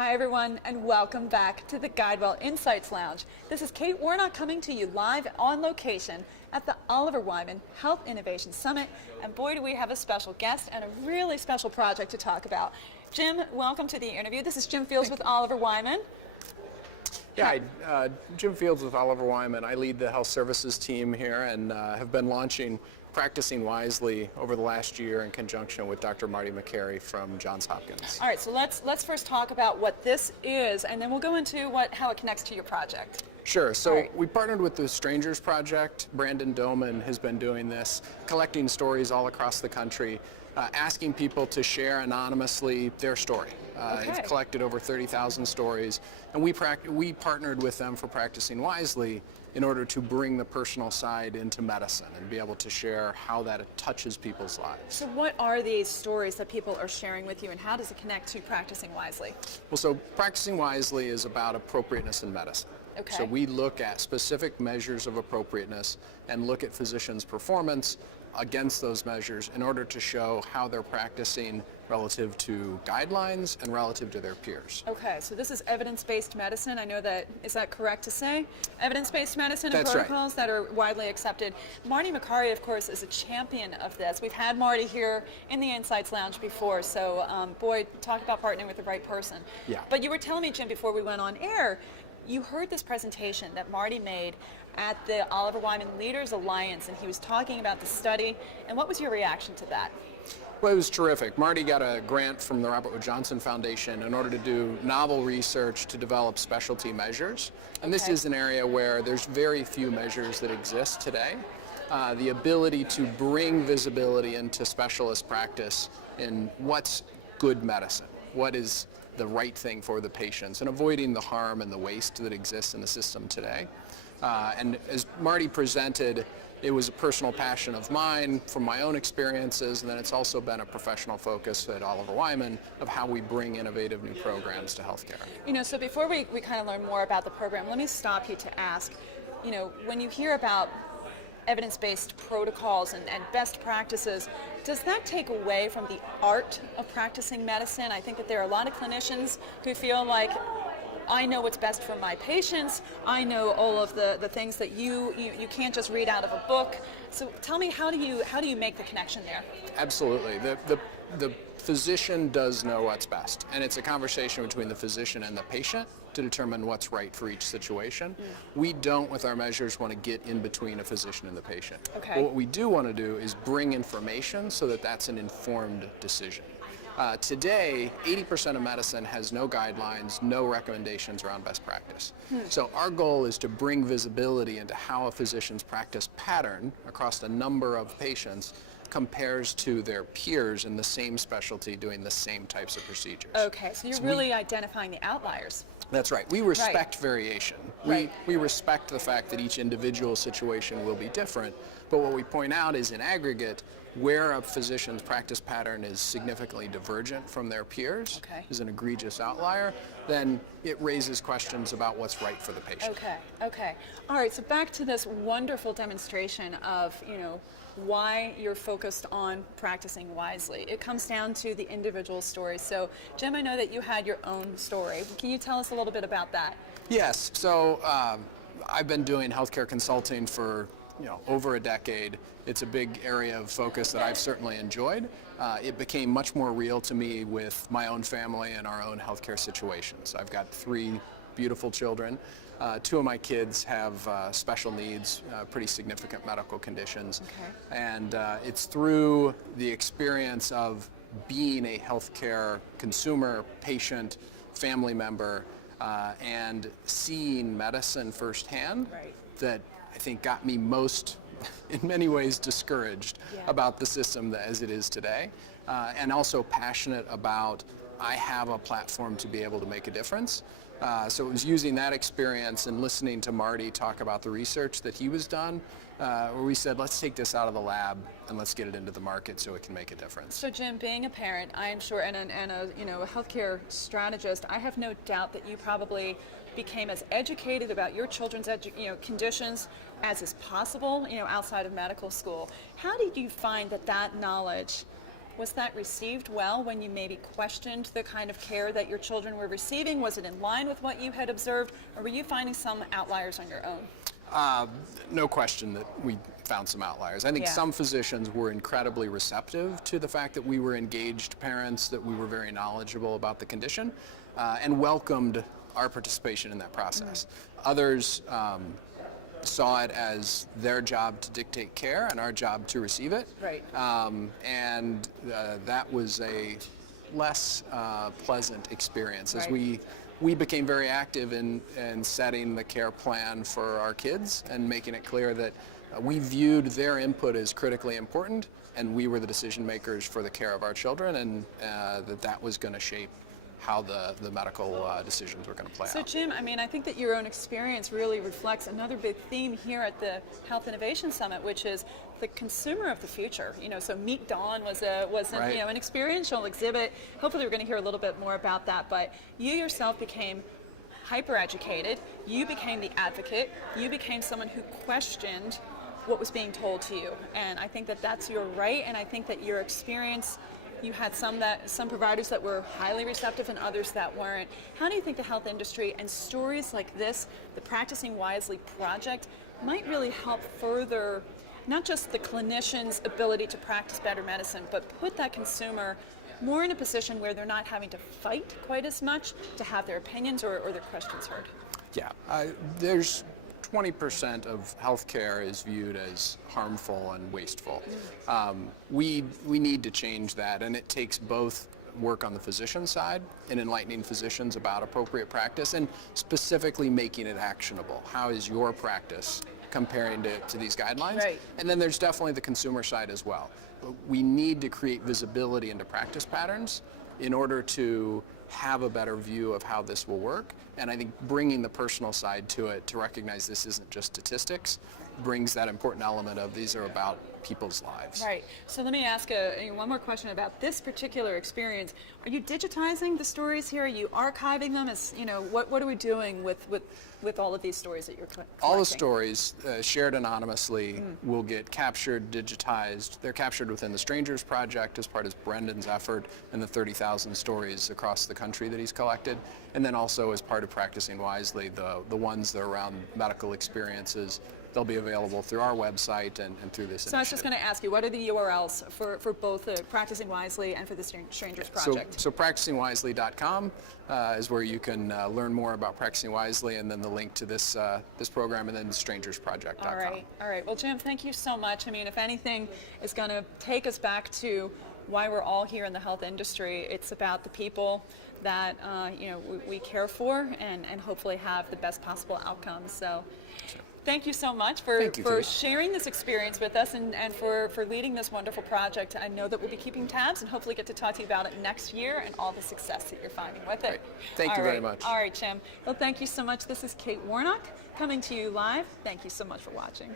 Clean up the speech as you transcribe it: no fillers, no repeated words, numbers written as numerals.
Hi everyone, and welcome back to the GuideWell Insights Lounge. This is Kate Warnock coming to you live on location at the Oliver Wyman Health Innovation Summit, and boy do we have a special guest and a really special project to talk about. Jim, welcome to the interview. This is Jim Fields with Oliver Wyman. Yeah, Jim Fields with Oliver Wyman. I lead the health services team here and have been launching Practicing Wisely over the last year in conjunction with Dr. Marty McCary from Johns Hopkins. All right, so let's first talk about what this is, and then we'll go into how it connects to your project. Sure. So we partnered with the Strangers Project. Brandon Doman has been doing this, collecting stories all across the country, asking people to share anonymously their story. They've collected over 30,000 stories, and we partnered with them for Practicing Wisely in order to bring the personal side into medicine and be able to share how that touches people's lives. So what are these stories that people are sharing with you, and how does it connect to Practicing Wisely? Well, so Practicing Wisely is about appropriateness in medicine. Okay. So we look at specific measures of appropriateness and look at physicians' performance against those measures in order to show how they're practicing relative to guidelines and relative to their peers. Okay, so this is evidence-based medicine. I know that, is that correct to say? Evidence-based medicine and That's protocols that are widely accepted. Marty McCary, of course, is a champion of this. We've had Marty here in the Insights Lounge before, so boy, talk about partnering with the right person. Yeah. But you were telling me, Jim, before we went on air, you heard this presentation that Marty made at the Oliver Wyman Leaders Alliance, and he was talking about the study, and what was your reaction to that? Well, it was terrific. Marty got a grant from the Robert Wood Johnson Foundation in order to do novel research to develop specialty measures. And this is an area where there's very few measures that exist today. The ability to bring visibility into specialist practice in what's good medicine, what is the right thing for the patients, and avoiding the harm and the waste that exists in the system today. And as Marty presented, it was a personal passion of mine from my own experiences, and then it's also been a professional focus at Oliver Wyman of how we bring innovative new programs to healthcare. You know, so before we kind of learn more about the program, let me stop you to ask, you know, when you hear about evidence-based protocols and best practices, does that take away from the art of practicing medicine? I think that there are a lot of clinicians who feel like, I know what's best for my patients, I know all of the things that you can't just read out of a book. So tell me, how do you make the connection there? Absolutely. The physician does know what's best, and it's a conversation between the physician and the patient to determine what's right for each situation. We don't, with our measures, want to get in between a physician and the patient. Okay. But what we do want to do is bring information so that that's an informed decision. Today, 80% of medicine has no guidelines, no recommendations around best practice. So our goal is to bring visibility into how a physician's practice pattern across a number of patients compares to their peers in the same specialty doing the same types of procedures. Okay, so you're really identifying the outliers. That's right. We respect variation. We respect the fact that each individual situation will be different, but what we point out is in aggregate, where a physician's practice pattern is significantly divergent from their peers, is an egregious outlier, then it raises questions about what's right for the patient. Okay. All right, so back to this wonderful demonstration of, you know, why you're focused on practicing wisely. It comes down to the individual story. So, Jim, I know that you had your own story. Can you tell us a little bit about that? Yes. So I've been doing healthcare consulting for over a decade. It's a big area of focus that I've certainly enjoyed. It became much more real to me with my own family and our own healthcare situations. I've got 3 beautiful children. 2 of my kids have special needs, pretty significant medical conditions. And it's through the experience of being a healthcare consumer, patient, family member, and seeing medicine firsthand that I think got me most, in many ways, discouraged about the system as it is today, and also passionate about I have a platform to be able to make a difference. So it was using that experience and listening to Marty talk about the research that he was done, where we said, let's take this out of the lab and let's get it into the market so it can make a difference. So Jim, being a parent, I am sure, and a healthcare strategist, I have no doubt that you probably became as educated about your children's conditions as is possible, outside of medical school. How did you find that knowledge Was that received well when you maybe questioned the kind of care that your children were receiving? Was it in line with what you had observed, or were you finding some outliers on your own? No question that we found some outliers. I think Yeah. some physicians were incredibly receptive to the fact that we were engaged parents, that we were very knowledgeable about the condition, and welcomed our participation in that process. Others saw it as their job to dictate care and our job to receive it. Right. And that was a less pleasant experience as Right. we became very active in setting the care plan for our kids and making it clear that we viewed their input as critically important, and we were the decision makers for the care of our children, and that was going to shape how the medical decisions were going to play So out. Jim, I mean, I think that your own experience really reflects another big theme here at the Health Innovation Summit, which is the consumer of the future. So Meet Dawn was Right. an experiential exhibit. Hopefully we're going to hear a little bit more about that, but you yourself became hyper educated, you became the advocate, you became someone who questioned what was being told to you. And I think that that's your right, and I think that your experience, you had some providers that were highly receptive and others that weren't. How do you think the health industry and stories like this, the Practicing Wisely project, might really help further not just the clinician's ability to practice better medicine, but put that consumer more in a position where they're not having to fight quite as much to have their opinions or their questions heard? Yeah, there's 20% of healthcare is viewed as harmful and wasteful. We need to change that, and it takes both work on the physician side in enlightening physicians about appropriate practice and specifically making it actionable. How is your practice comparing to these guidelines? Right. And then there's definitely the consumer side as well. But we need to create visibility into practice patterns in order to have a better view of how this will work. And I think bringing the personal side to it, to recognize this isn't just statistics, brings that important element of these are about people's lives. Right. So let me ask one more question about this particular experience. Are you digitizing the stories here? Are you archiving them? What are we doing with all of these stories that you're collecting? All the stories shared anonymously will get captured, digitized. They're captured within the Strangers Project as part of Brendan's effort and the 30,000 stories across the country that he's collected. And then also as part of Practicing Wisely, the ones that are around medical experiences, they'll be available through our website and through this initiative. So I was just going to ask you, what are the URLs for both Practicing Wisely and for the Strangers Project? So practicingwisely.com is where you can learn more about Practicing Wisely, and then the link to this program, and then strangersproject.com. All right. Well, Jim, thank you so much. I mean, if anything is going to take us back to why we're all here in the health industry, it's about the people that we care for and hopefully have the best possible outcomes. So. Thank you so much for sharing this experience with us and for leading this wonderful project. I know that we'll be keeping tabs and hopefully get to talk to you about it next year and all the success that you're finding with it. Great. Thank you very much. All right, Jim. Well, thank you so much. This is Kate Warnock coming to you live. Thank you so much for watching.